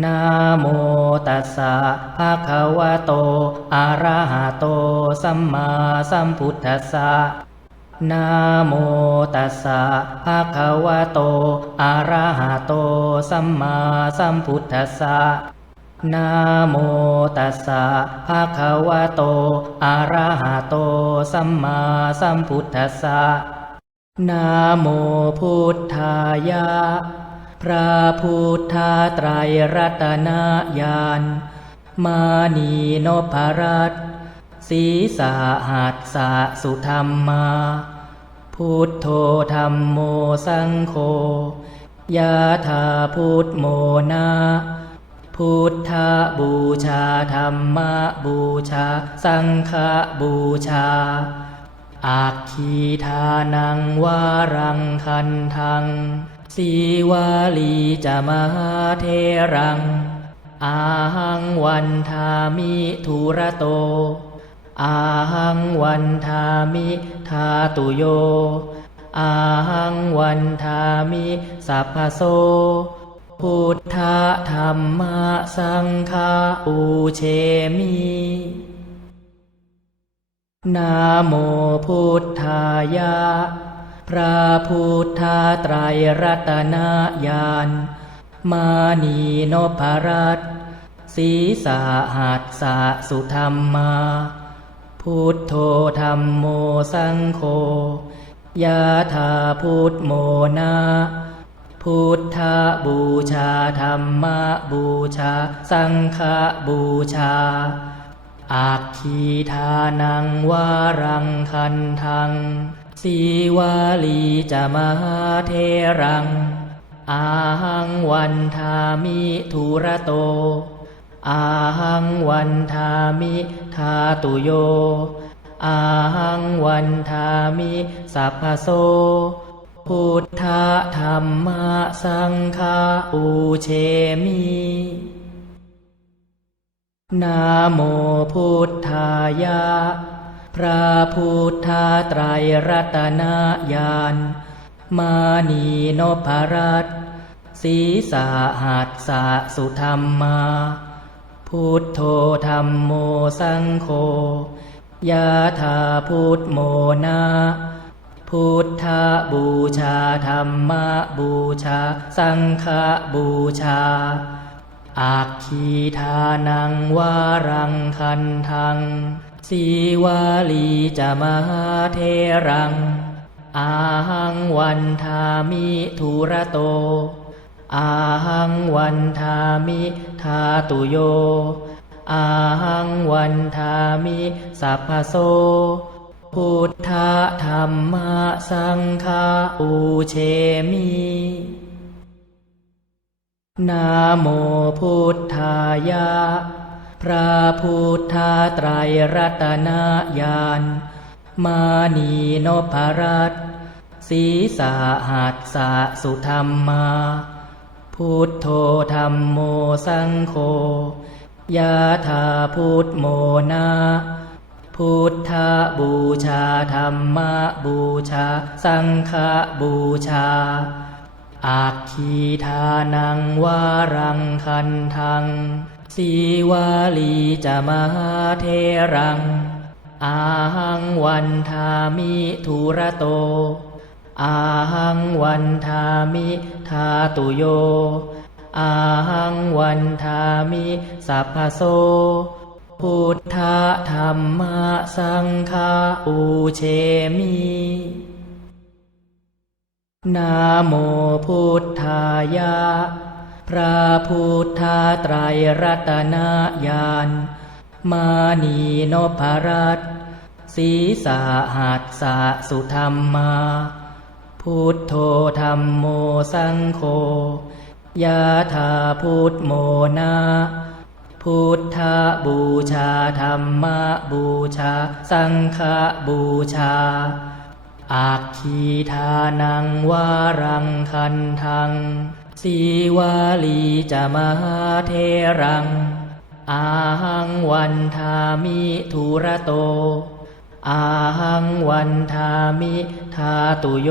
นะโมตัสสะภะคะวะโต อะระหะโต สัมมาสัมพุทธัสสะนะโมตัสสะภะคะวะโต อะระหะโต สัมมาสัมพุทธัสสะนะโมตัสสะภะคะวะโต อะระหะโต สัมมาสัมพุทธัสสะนะโมพุทธายะ พระพุทธไตรรัตนญาณมานีนพรัตศีสาหัสสะสุธรรมมาพุทโธธรรมโมสังโฆยะธาพุทโมนา พุทธบูชาธรรมบูชา สังฆบูชาอาคีทานังวารังคันทัง สีวาลีจะมหาเทรัง อาหังวันทามิทุระโต อาหังวันทามิทาตุโย อาหังวันทามิสัพพโส พุทธธรรมสังฆาอุเชมินะโมพุทธายะ ระพุทธไตรรัตนญาณมานีนพรัตศีสาหัสสะสุธรรมมา พุทโธธรรมโมสังโฆยะธาพุทโมนาพุทธบูชาธรรมบูชา สังฆบูชา อาคีทานังวารังคันทัง สีวาลีจะมาเทรัง อาหังวันทามิทุระโต อาหังวันทามิทาตุโย อาหังวันทามิสัพพโส พุทธธรรมสังฆาอุเชมินะโมพุทธายะ พระพุทธไตรรัตนญาณมานีนพรัตศีสาหัสสะสุธรรมมา พุทโธธรรมโมสังโฆยะธาพุทโมนา พุทธบูชาธรรมบูชา สังฆบูชา อาคีทานังวารังคันทัง สีวาลีจะมหาเทรัง อาหังวันทามิทุระโต อาหังวันทามิทาตุโย อาหังวันทามิสัพพโส พุทธธรรมสังฆาอุเชมินะโมพุทธายะ พระพุทธไตรรัตนญาณมานีนพรัตศีสาหัสสะสุธรรมมาพุทโธธรรมโมสังโฆยะธาพุทโมนา พุทธบูชาธรรมบูชา สังฆบูชาอาคีทานังวารังคันทัง สีวาลีจะมหาเทรัง อาหังวันทามิทุระโต อาหังวันทามิทาตุโย อาหังวันทามิสัพพโส พุทธธรรมสังฆาอุเชมินะโมพุทธายะ ระพุทธไตรรัตนญาณมานีนพรัตศีสาหัสสะสุธรรมมา พุทโธธรรมโมสังโฆยะธาพุทโมนาพุทธบูชาธรรมบูชา สังฆบูชา อาคีทานังวารังคันทัง สีวาลีจะมาเทรัง อาหังวันทามิทุระโต อาหังวันทามิทาตุโย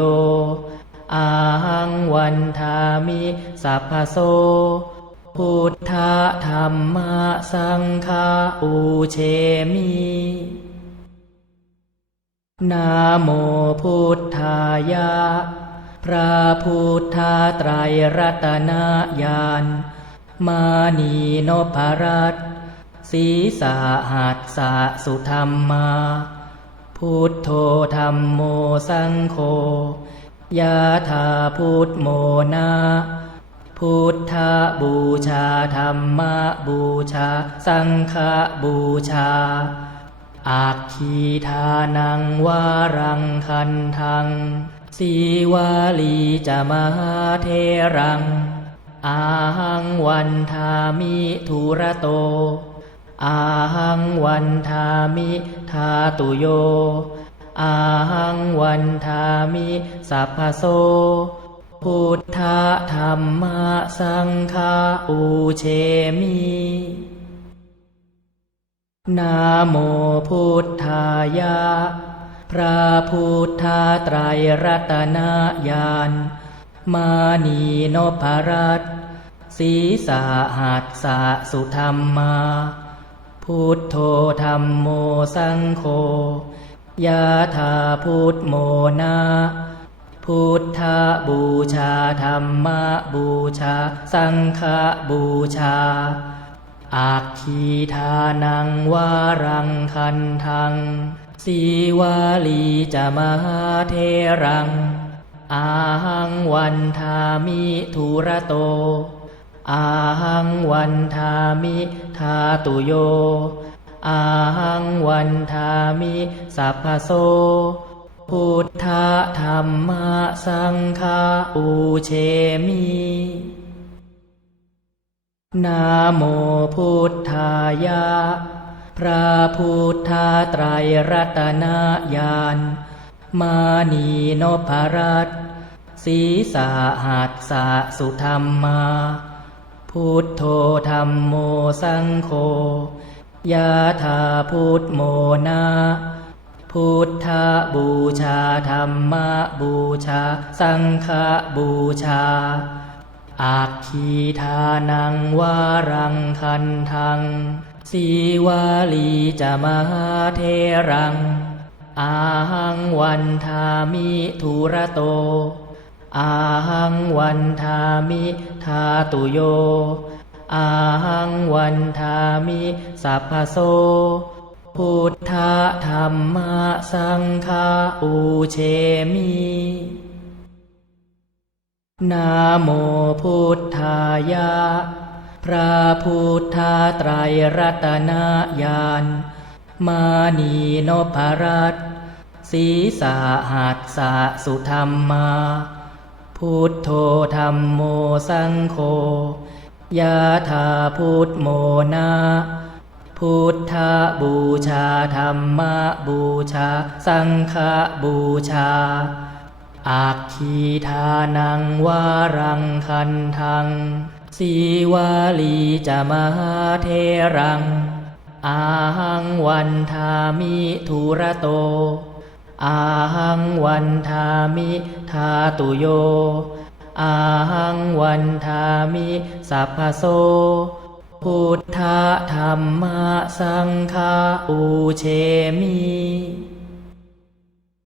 อาหังวันทามิสัพพโส พุทธธรรมสังฆาอุเชมินะโมพุทธายะ พระพุทธไตรรัตนญาณมานีนพรัตศีสาหัสสะสุธรรมมา พุทโธธรรมโมสังโฆยะธาพุทโมนา พุทธบูชาธรรมบูชา สังฆบูชาอักขีทานังวารังคันทัง สีวาลีจะมหาเทรัง อาหังวันทามิทุระโต อาหังวันทามิทาตุโย อาหังวันทามิสัพพโส พุทธธรรมสังฆาอุเชมินะโมพุทธายะ พระพุทธไตรรัตนญาณมานีนพรัตศีสาหัสสะสุธรรมมาพุทโธธรรมโมสังโฆยะธาพุทโมนา พุทธบูชาธรรมบูชา สังฆบูชาอักขีทานังวารังคันทัง สีวาลีจะมหาเทรัง อาหังวันทามิทุระโต อาหังวันทามิทาตุโย อาหังวันทามิสัพพโส พุทธธรรมสังฆาอุเชมินะโมพุทธายะ ระพุทธไตรรัตนญาณมานีนพรัตศีสาหัสสะสุธรรมมา พุทโธธรรมโมสังโฆยะธาพุทโมนาพุทธบูชาธรรมบูชา สังฆบูชาอักขีทานังวารังคันทัง สีวาลีจะมาเทรัง อาหังวันทามิทุระโต อาหังวันทามิทาตุโย อาหังวันทามิสัพพโส พุทธธรรมสังฆาอุเชมินะโมพุทธายะ พระพุทธไตรรัตนญาณมานีนพรัตศีสาหัสสะสุธรรมมา พุทโธธรรมโมสังโฆยะธาพุทโมนา พุทธบูชาธรรมบูชา สังฆบูชาอักขีทานังวารังคันทัง สีวาลีจะมหาเทรัง อาหังวันทามิทุระโต อาหังวันทามิทาตุโย อาหังวันทามิสัพพโส พุทธธรรมสังฆาอุเชมิ